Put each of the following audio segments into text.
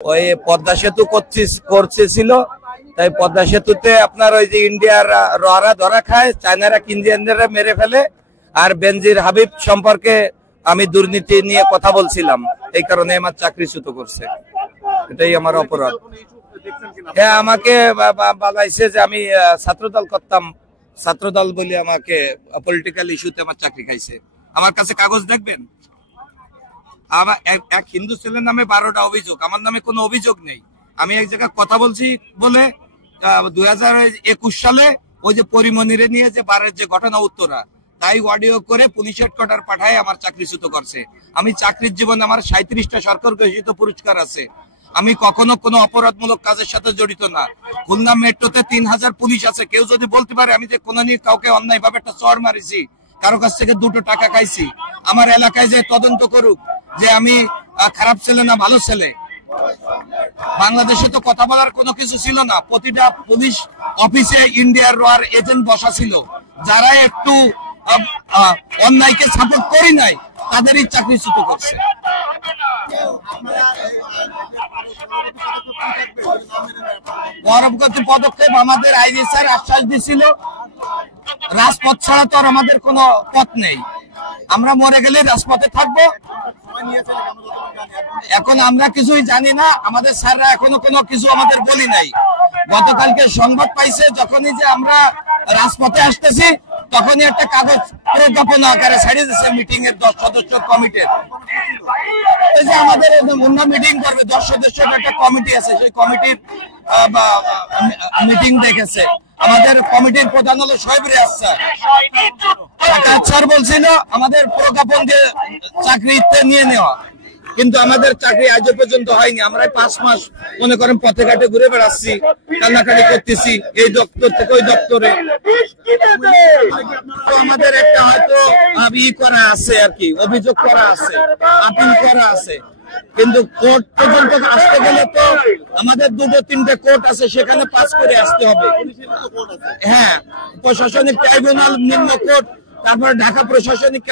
ওই পদ্মা সেতু করছিল, তাই পদ্মা সেতুতে আপনার ওই যে ইন্ডিয়ার ররা ধরা খায়, চায়নারা ইন্ডিয়ানরা মেরে ফেলে, আর বেনজির হাবিব সম্পর্কে আমি দুর্নীতি নিয়ে কথা বলছিলাম, এই কারণে আমার চাকরিচ্যুত করছে। এটাই আমার অপরাধ। হ্যাঁ, আমাকে বানাইছে যে আমি ছাত্রদল করতাম, ছাত্রদল বলে আমাকে পলিটিক্যাল ইস্যুতে আমার চাকরি খাইছে। আমার কাছে কাগজ দেখবেন, আমার এক হিন্দু ছেলের নামে 12টা অভিযোগ, আমার নামে কোনো অভিযোগ নেই। আমি এক জায়গায় কথা বলছি বলে 2021 সালে ওই যে পরিমণিরে নিয়ে যে বারের যে ঘটনা উত্তরা, তাই অডিও করে পুলিশ হেডকোয়ার্টার পাঠায় আমার চাকরিচ্যুত করছে। আমি চাকরির জীবনে আমার 37টা সরকার ঘোষিত পুরস্কার আছে। আমি কখনো কোনো অপরাধমূলক কাজের সাথে জড়িত না। খুলনা মেট্রোতে 3000 পুলিশ আছে। কেউ যদি বলতে পারে আমি যে কোনো নিয়ে কাউকে অন্যায় ভাবে একটা চড় মারিছি, কারো কাছ থেকে 2 টাকা খাইছি, আমার এলাকায় যে তদন্ত করুক যে আমি খারাপ ছেলে না ভালো ছেলে। বাংলাদেশে তো কথা বলার কোনো কিছু ছিল না। প্রতিটা পুলিশ অফিসে ইন্ডিয়ার রয়ার এজেন্ট বসা ছিল। যারা একটু অন্যায়কে সাপোর্ট করি নাই তাদেরই চাকরিচ্যুত করছে। পরবর্তী পদক্ষেপ আমাদের আইজি স্যার আশ্বাস দিছিল, রাজপথ ছাড়া তো আর আমাদের কোনো পথ নেই, আমরা মরে গেলে রাজপথে থাকবো। এখন আমরা কিছুই জানি না, আমাদের স্যাররা এখনো কোনো কিছু আমাদের বলি নাই। গতকালকে সংবাদ পাইছে যখনই যে আমরা রাজপথে আসতেছি, তখনই একটা কাগজ প্রজ্ঞাপন আকারে ছাড়িয়ে দিচ্ছে মিটিং এর 10 সদস্য কমিটির। এই যে আমাদের মুন্না মিটিং করবে, 10 সদস্যের একটা কমিটি আছে, সেই কমিটির মিটিং দেখেছে। আমাদের কমিটির প্রধান হলো শোয়েব রিয়াজ স্যার। সাকাত স্যার বলছিল আমাদের প্রজ্ঞাপন দিয়ে চাকরিতে নিয়ে নেওয়া, কিন্তু আমাদের চাকরি আজও পর্যন্ত হয়নি। আমরা 5 মাস মনে করেন পথে ঘাটে ঘুরে বেড়াচ্ছি, কান্নাকাটি করতেছি এই দপ্তর থেকে ওই দপ্তরে। আমাদের একটা হয়তো করা আছে আর কি, অভিযোগ করা আছে, আপিল করা আছে, কিন্তু কোর্ট পর্যন্ত আসতে গেলে তো আমাদের 2-3টে কোর্ট আছে, সেখানে পাস করে আসতে হবে। হ্যাঁ, প্রশাসনিক ট্রাইব্যুনাল, নিম্ন কোর্ট, তারপরে ঢাকা প্রশাসনিক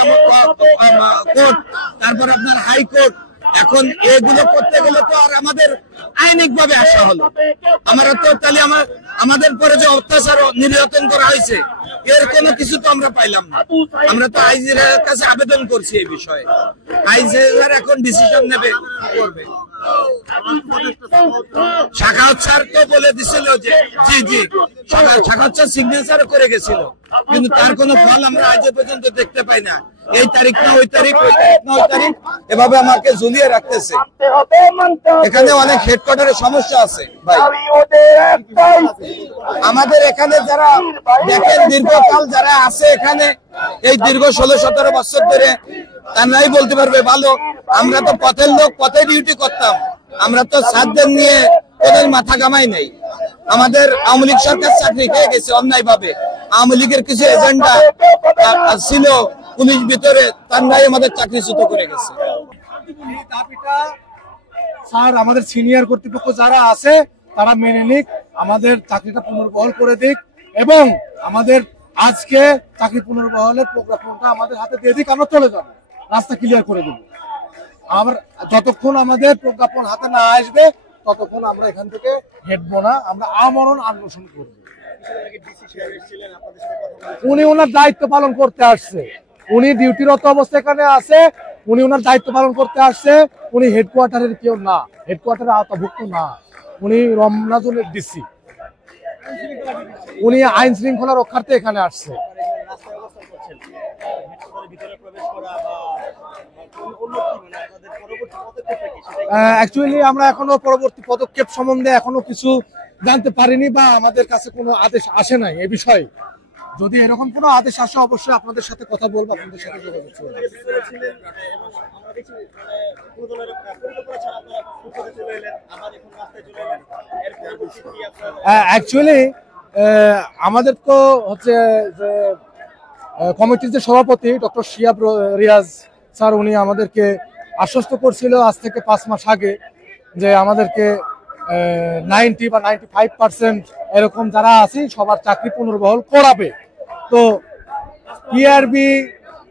কোর্ট, তারপর আপনার হাইকোর্ট। এখন এগুলো করতে গেলে তো আর আমাদের আইনিক ভাবে আসা হলো। আমরা তো তাহলে আমাদের পরে যে অত্যাচার নির্যাতন করা হয়েছে এর কোনো কিছু তো আমরা পাইলাম না। আমরা তো আইজির কাছে আবেদন করছি এই বিষয়ে, আইজির এখন ডিসিশন নেবে, করবে। সাখাওয়াত স্যার তো বলে দিছিল যে জি সাখাওয়াত স্যার সিগনেচার করে গেছিল, কিন্তু তার কোনো ফল আমরা আজ পর্যন্ত দেখতে পাই না। এই তারিখ না ওই তারিখ, ওই তারিখ না ওই তারিখ, এভাবে আমাকে ঝুলিয়ে রাখতেছে। এখানে অনেক হেডকোয়ার্টারের সমস্যা আছে ভাই। আমাদের এখানে যারা দেখেন দীর্ঘকাল যারা আছে এখানে, এই দীর্ঘ 16-17 বছর ধরে, তারাই বলতে পারবে ভালো। আমরা তো পথের লোক, পথে ডিউটি করতাম, আমরা তো সাতদের নিয়ে ওদের মাথা কামাই নেই। আমাদের আওয়ামী লীগ সরকার চাকরি খেয়ে গেছে অন্যায় ভাবে। আওয়ামী লীগের কিছু এজেন্ডা ছিল পুলিশ ভিতরে, তারাই আমাদের চাকরিচ্যুত করে গেছে। স্যার আমাদের সিনিয়র কর্তৃপক্ষ যারা আছে তারা মেনে নিক, আমাদের চাকরিটা পুনর্বহাল করে দিক, এবং আমাদের আজকে চাকরি পুনর্বহালের প্রজ্ঞাপনটা আমাদের হাতে দিয়ে দিক। আমরা চলে যাবো, রাস্তা ক্লিয়ার করে দেবো। আমরা যতক্ষণ আমাদের প্রজ্ঞাপন হাতে না আসবে ততক্ষণ আমরা এখান থেকে হেঁটবো না, আমরা আমরণ আন্দোলন করবো। উনি ওনার দায়িত্ব পালন করতে আসছে, উনি ডিউটিরত অবস্থা এখানে আছে, উনি ওনার দায়িত্ব পালন করতে আসছে। উনি হেডকোয়ার্টারের কেউ না, হেডকোয়ার্টারের আওতাভুক্ত না, উনি রমনা জোনের ডিসি, উনি আইন শৃঙ্খলা রক্ষার্থে এখানে আসছে। অ্যাকচুয়ালি আমরা এখনো পরবর্তী পদক্ষেপ সম্বন্ধে এখনো কিছু জানতে পারিনি, বা আমাদের কাছে কোনো আদেশ আসে নাই এ বিষয়ে। যদি এরকম কোনো আদেশ আসে অবশ্যই আপনাদের সাথে কথা বলবো, আপনাদের সাথে যোগাযোগ করবো। অ্যাকচুয়ালি আমাদের তো হচ্ছে যে কমিটির যে সভাপতি ডক্টর শিয়াব রিয়াজ স্যার, উনি আমাদেরকে আশ্বস্ত করছিল আজ থেকে 5 মাস আগে যে আমাদেরকে 90 বা 95% এরকম যারা আছে সবার চাকরি পুনর্বহাল করাবে। তো টিআরবি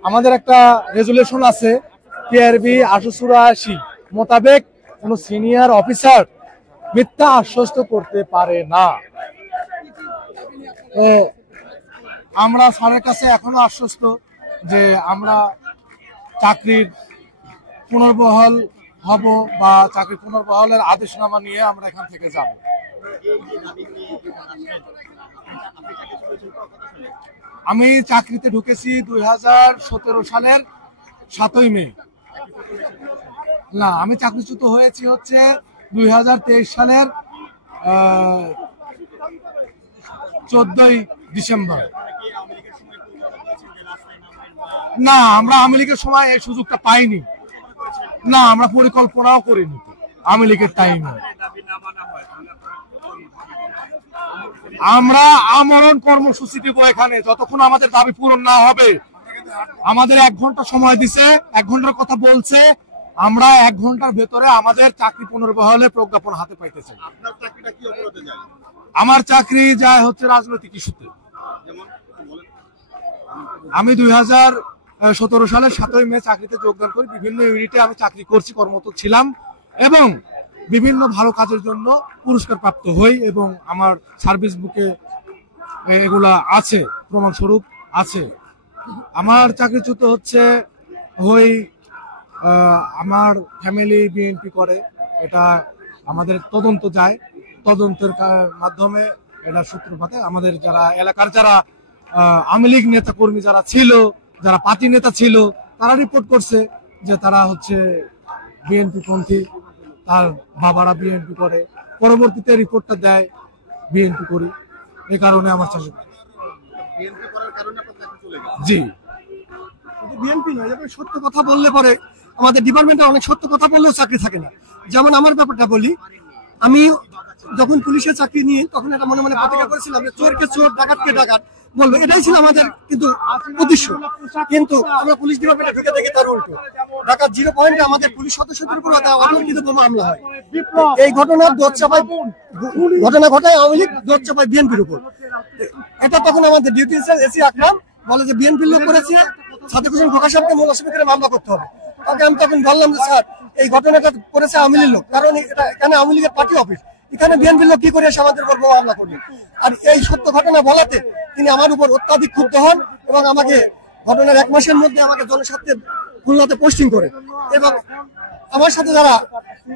আমাদের একটা রেজুলেশন আছে, টিআরবি 884 মোতাবেক কোনো সিনিয়র অফিসার মিথ্যা আশ্বস্ত করতে পারে না। তো আমরা স্যারের কাছে এখনো আশ্বস্ত যে আমরা চাকরির পুনর্বহাল হব বা চাকরি পুনর্বহালের আদেশনামা নিয়ে আমরা এখান থেকে যাব। আমি চাকরিতে ঢুকেছি 2017 সালের 7ই মে। না, আমি চাকরিচ্যুত হয়েছি হচ্ছে 2023 সালের 14ই ডিসেম্বর। না, আমরা আওয়ামী লীগের সময় এই সুযোগটা পাইনি। না, আমরা পরিকল্পনাও করিনি আওয়ামী লীগের টাইমে। আমরা আমরণ কর্মসূচি দিব এখানে যতক্ষণ আমাদের দাবি পূরণ না হবে। আমাদের 1 ঘন্টা সময় দিছে, 1 ঘন্টার কথা বলছে। আমরা 1 ঘন্টার ভেতরে আমাদের চাকরি পুনর্বহালের প্রজ্ঞাপন হাতে পাইতে চাই। আমার চাকরি যায় হচ্ছে রাজনৈতিক ইস্যুতে। আমি 2017 সালের 7ই মে চাকরিতে যোগদান করি। বিভিন্ন ইউনিটে আমি চাকরি করছি, কর্মরত ছিলাম এবং বিভিন্ন ভালো কাজের জন্য পুরস্কার প্রাপ্ত হই এবং আমার সার্ভিস বুকে এগুলা আছে, প্রমাণস্বরূপ আছে। আমার চাকরিচ্যুত হচ্ছে হই আমার ফ্যামিলি বিএনপি করে, এটা আমাদের তদন্ত যায়। তদন্তের মাধ্যমে এটা সূত্রপাতে আমাদের যারা এলাকার যারা আওয়ামী লীগ নেতা কর্মী যারা ছিল, যারা পার্টি নেতা ছিল, তারা রিপোর্ট করছে যে তারা হচ্ছে বিএনপি পন্থী, তার বাবারা বিএনপি করে। পরবর্তীতে রিপোর্টটা দেয় বিএনপি করি, এই কারণে আমার চাকরি। জি, বিএনপি নয়, যখন সত্য কথা বললে পরে আমাদের ডিপার্টমেন্টে অনেক সত্য কথা বললেও চাকরি থাকে না। যেমন আমার ব্যাপারটা বলি, আমি যখন পুলিশের চাকরি নিয়ে তখন এটা মনে মনে প্রতিজ্ঞা করেছিলাম যে চোরকে চোর, ডাকাতকে ডাকাত বলবো, এটাই ছিল আমাদের কিন্তু উদ্দেশ্য। কিন্তু আমরা পুলিশ ডিপার্টমেন্টে ঢুকে দেখি তার উল্টো। ঢাকা 0 পয়েন্টে আমাদের পুলিশ সদস্যদের উপর অতর্কিত বোমা হামলা হয়। এই ঘটনার ঘটনা ঘটায় আওয়ামী লীগ, দোষ চাপায় বিএনপির উপর। এটা তখন আমাদের ডিউটি এসি আকরাম বলে যে বিএনপির লোক করেছে, সাদেক হোসেন খোকা সাহেবকে মূল আসামি করে মামলা করতে হবে। তাকে আমি তখন বললাম যে স্যার, এই ঘটনাটা করেছে আওয়ামী লীগ লোক, কারণ এখানে আওয়ামী লীগের পার্টি অফিস, এখানে বিএনপির লোক কি করে এসে আমাদের উপর মামলা করবে। আর এই সত্য ঘটনা বলাতে তিনি আমার উপর অত্যাধিক ক্ষুব্ধ হন এবং আমাকে ঘটনার 1 মাসের মধ্যে আমাকে জনস্বার্থে খুলনাতে পোস্টিং করে এবং আমার সাথে যারা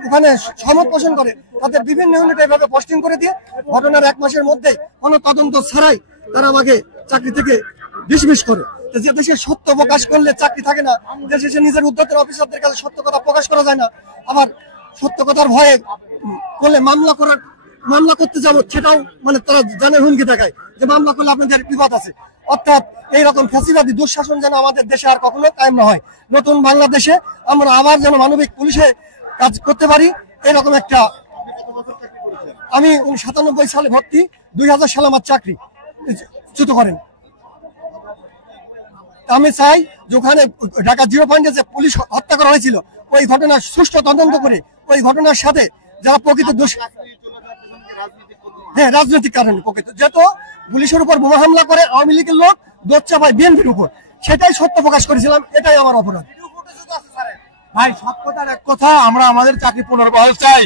ওখানে সহমত পোষণ করে তাদের বিভিন্ন ইউনিটে এভাবে পোস্টিং করে দিয়ে ঘটনার 1 মাসের মধ্যে কোনো তদন্ত ছাড়াই তারা আমাকে চাকরি থেকে ডিসমিস করে। যে দেশে সত্য প্রকাশ করলে চাকরি থাকে না, দেশে নিজের উদ্যোগের অফিসারদের কাছে সত্য কথা প্রকাশ করা যায় না, আবার সত্য কথার ভয়ে করলে মামলা করতে যাবো সেটাও মানে তারা জানে হুমকি দেখায় যে মামলা করলে আপনাদের বিপদ আছে। অর্থাৎ এইরকম ফ্যাসিবাদী দুঃশাসন যেন আমাদের দেশে আর কখনো কায়েম না হয়। নতুন বাংলাদেশে আমরা আবার যেন মানবিক পুলিশে কাজ করতে পারি, এরকম একটা। আমি 97 সালে ভর্তি, 2000 সালে আমার চাকরি চ্যুত করেন। আমি চাই যে ওখানে ঢাকা 0 পয়েন্টে যে পুলিশ হত্যা করা হয়েছিল ওই ঘটনার সুষ্ঠু তদন্ত করে ওই ঘটনার সাথে যারা প্রকৃত দোষ, হ্যাঁ রাজনৈতিক কারণে প্রকৃত, যেহেতু পুলিশের উপর বোমা হামলা করে আওয়ামী লীগের লোক, দোষ চাপায় বিএনপির উপর, সেটাই সত্য প্রকাশ করেছিলাম, এটাই আমার অপরাধ। ভাই সব কথার এক কথা, আমরা আমাদের চাকরি পুনর্বহাল চাই।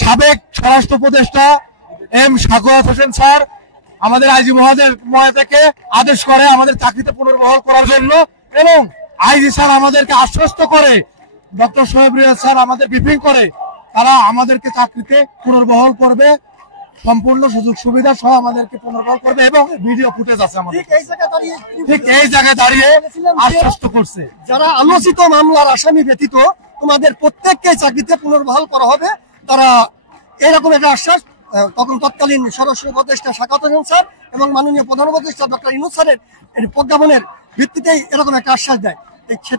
সাবেক স্বরাষ্ট্র উপদেষ্টা এম সাখাওয়াত হোসেন স্যার আমাদের আইজি মহোদয় থেকে আদেশ করে আমাদের চাকরিতে পুনর্বহাল করার জন্য এবং আইজি স্যার আমাদেরকে আশ্বস্ত করে, ডক্টর সোহেব রিয়াজ স্যার আমাদের ব্রিফিং করে, তারা আমাদেরকে চাকরিতে পুনর্বহাল করবে, সম্পূর্ণ সুযোগ সুবিধা সহ আমাদেরকে পুনর্বহাল করবে এবং ভিডিও ফুটেজ আছে আমাদের। ঠিক এই জায়গায় দাঁড়িয়ে আশ্বস্ত করছে যারা আলোচিত মামলার আসামি ব্যতীত তোমাদের প্রত্যেককে চাকরিতে পুনর্বহাল করা হবে, তারা এরকম একটা আশ্বাস তখন তৎকালীন স্বরাষ্ট্র উপদেষ্টা সাখাওয়াত হোসেন স্যার এবং মাননীয় প্রধান উপদেষ্টা ডক্টর ইউনূস স্যারের প্রজ্ঞাপনের ভিত্তিতেই এরকম একটা আশ্বাস দেয়।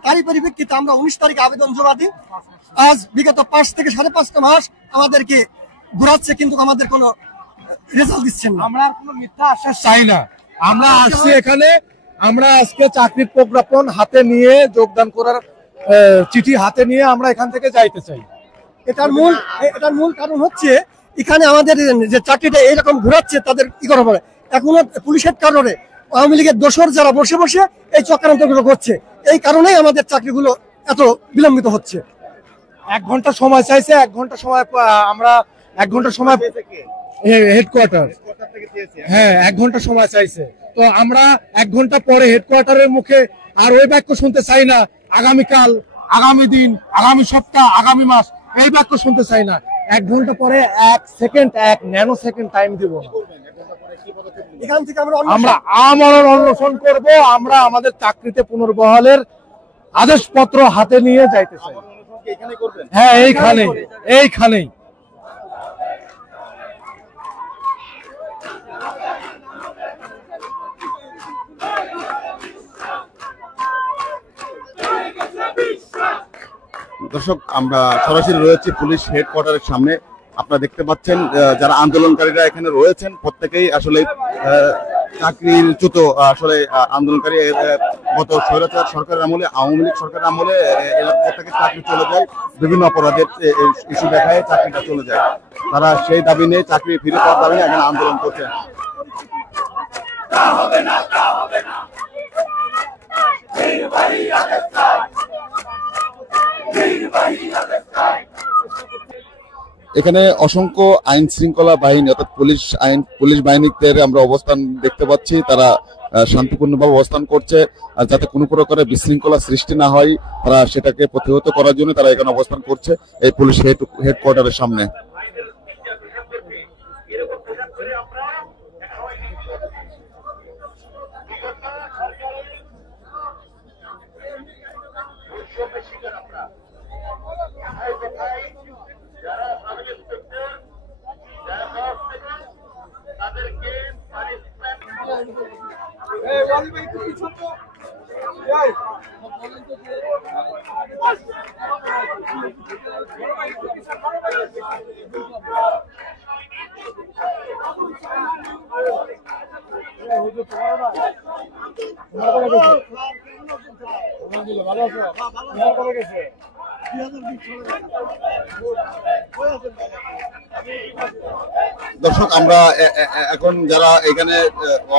তারই পরিপ্রেক্ষিতে আমরা 19 তারিখে আবেদন জমা দিই। আজ বিগত 5 থেকে 5.5 মাস আমাদেরকে ঘোরাচ্ছে, কিন্তু আমাদের কোনো রেজাল্ট দিচ্ছেন না। আমরা কোনো মিথ্যা আশ্বাস চাই না। আমরা আসছি এখানে, আমরা আজকে চাকরির প্রজ্ঞাপন হাতে নিয়ে, যোগদান করার চিঠি হাতে নিয়ে আমরা এখান থেকে যাইতে চাই। এটার মূল কারণ হচ্ছে এখানে আমাদের যে চাকরিটা এইরকম ঘোরাচ্ছে তাদের কি করা হবে। এখনো পুলিশের কারণে আওয়ামী লীগের দোসর যারা বসে বসে এই চক্রান্তগুলো করছে, এই কারণেই আমাদের চাকরিগুলো এত বিলম্বিত হচ্ছে। 1 ঘন্টা সময় চাইছে, 1 ঘন্টা সময় আমরা 1 ঘন্টা সময় হেডকোয়ার্টার, হ্যাঁ 1 ঘন্টা সময় চাইছে। তো আমরা 1 ঘন্টা পরে হেডকোয়ার্টারের মুখে আর ওই বাক্য শুনতে চাই না, আগামীকাল, আগামী দিন, আগামী সপ্তাহ, আগামী মাস, এই বাক্য শুনতে চাই না। 1 ঘন্টা পরে 1 সেকেন্ড, 1 ন্যানো সেকেন্ড টাইম দিব না। এখান থেকে আমরা আমরণ অনশন করব। আমরা আমাদের চাকরিতে পুনর্বহালের আদেশপত্র হাতে নিয়ে যাইতে চাই। হ্যাঁ এইখানেই। দর্শক, আমরা সরাসরি রয়েছি পুলিশ হেডকোয়ার্টারের সামনে। আপনারা দেখতে পাচ্ছেন যারা আন্দোলনকারীরা এখানে রয়েছেন প্রত্যেকেই আসলে চাকরিচ্যুত আসলে আন্দোলনকারী। গত স্বৈরাচার সরকারের আমলে, আওয়ামী লীগ সরকারের আমলে এরা প্রত্যেকের চাকরি চলে যায়, বিভিন্ন অপরাধের ইস্যু দেখায় চাকরিটা চলে যায়। তারা সেই দাবি নিয়ে, চাকরি ফিরে পাওয়ার দাবি নিয়ে এখানে আন্দোলন করছে। এখানে অসংখ্য আইন শৃঙ্খলা বাহিনী অর্থাৎ পুলিশ বাহিনীদের আমরা অবস্থান দেখতে পাচ্ছি। তারা শান্তিপূর্ণভাবে অবস্থান করছে, আর যাতে কোনো প্রকারের বিশৃঙ্খলা সৃষ্টি না হয় তারা সেটাকে প্রতিহত করার জন্য তারা এখানে অবস্থান করছে এই পুলিশ হেডকোয়ার্টারের সামনে। দর্শক, আমরা এখন যারা এখানে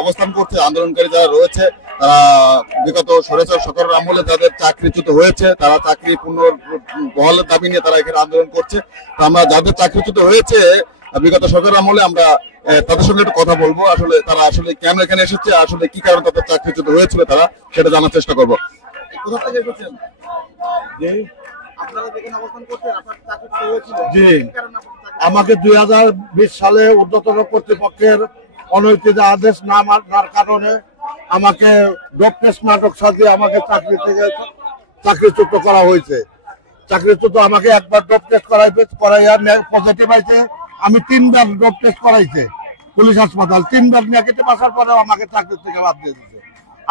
অবস্থান করছে, আন্দোলনকারী যারা রয়েছে, তারা বিগত স্বৈরাচার সরকারের আমলে তাদের চাকরিচ্যুত হয়েছে, তারা চাকরি পুনর্বহালের দাবি নিয়ে তারা এখানে আন্দোলন করছে। তো আমরা যাদের চাকরিচ্যুত হয়েছে বিগত সরকারের আমলে, আমরা তাদের সঙ্গে একটু কথা বলবো। আসলে তারা আসলে কেন এখানে এসেছে, আসলে কি কারণে তাদের চাকরিচ্যুত হয়েছিল তারা সেটা জানার চেষ্টা করবো। কোথা থেকে এসেছেন? জি, আমাকে 2020 সালে ঊর্ধ্বতন কর্তৃপক্ষের অনৈতিক আদেশ না মানার কারণে আমাকে ডোপ টেস্ট নাটক সাজিয়ে আমাকে চাকরি থেকে চাকরিচ্যুত করা হয়েছে। চাকরিচ্যুত আমাকে একবার ডোপ টেস্ট করাইয়া পজিটিভ আইছে। আমি 3বার ডোপ টেস্ট করাইছে পুলিশ হাসপাতাল, 3বার নেগেটিভ আসার পরেও আমাকে চাকরি থেকে বাদ দিয়ে দিচ্ছে।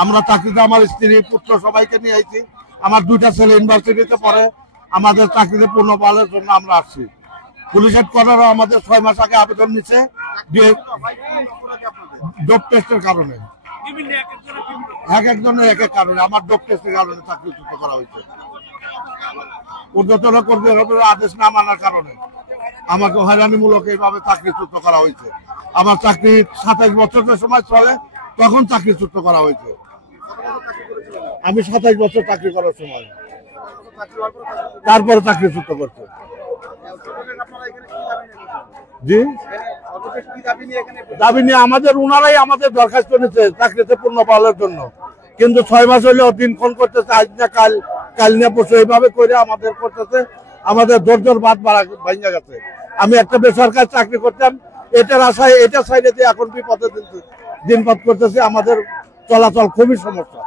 আমরা চাকরিতে আমার স্ত্রী, পুত্র সবাইকে নিয়ে আইছি। আমার 2টা ছেলে ইউনিভার্সিটিতে পড়ে। আমাদের চাকরিতে পুনর্বহালের জন্য আমরা আসছি। পুলিশ হেডকোয়ার্টারও আমাদের 6 মাস আগে আবেদন নিচ্ছে ডোপ টেস্টের কারণে। এক একজনের এক এক কারণে, আমার ডোপ টেস্টের কারণে চাকরিচ্যুত করা হয়েছে। ঊর্ধ্বতন কর্তৃপক্ষের আদেশ না মানার কারণে আমাকে হয়রানিমূলক এইভাবে চাকরিচ্যুত করা হয়েছে। আমার চাকরি 27 বছরের সময় চলে, তখন চাকরিচ্যুত করা হয়েছে। আমি 27 বছর চাকরি করার সময়, তারপরে চাকরিচ্যুত করছে। জি, দাবি নিয়ে আমাদের উনারাই আমাদের দরখাস্ত নিচ্ছে চাকরিতে পুনর্বহালের জন্য, কিন্তু 6 মাস হলেও দিনক্ষণ করতেছে, আজ না কাল, কাল নিয়ে পরশু, এইভাবে করে আমাদের করতেছে। আমাদের দরজর বাদ ভাঙা গেছে। আমি একটা বেসরকারি চাকরি করতাম, এটার আশায় এটা সাইডে এখন বিপদে দিনপাত করতেছে। আমাদের চলাচল খুবই সমস্যা।